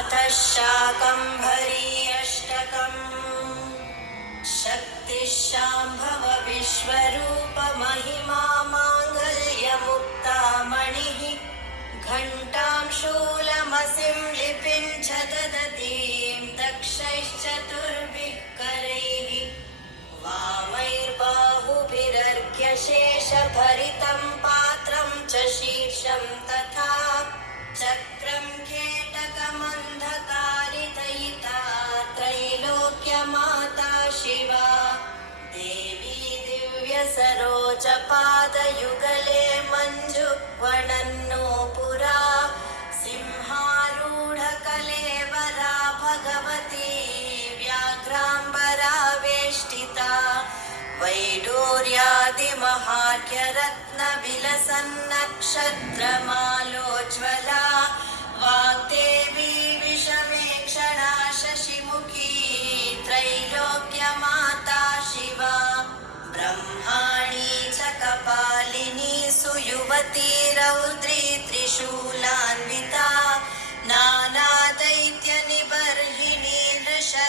अथ शाकम्भरी अष्टकम्। शक्तिशाम्भव विश्वरूप महिमा माङ्गल्यमुक्तामणिः। घण्टां शूलमसिं लिपिं च ददतीं दक्षैश्चतुर्भिः करैः। वामैर्बाहुभिरर्घ्यशेषभरितं पात्रं च शीर्षं तथा चक्रं केटकमन्धकारिदयिता त्रैलोक्यमाता शिवा। देवी दिव्यसरोजपादयुगले मञ्जुक्वणन्नो पुरा। सिंहारूढकलेवरा भगवती व्याघ्राम्बरा वेष्टिता। वैडूर्यादिमहार्घ्यरत्नविलसन्नक्षत्रमालोज्ज्वला। वाग्देवी विषमेक्षणा शशिमुखी त्रैलोक्यमाता शिवा। ब्रह्माणी च कपालिनी सुयुवती रौद्री त्रिशूला।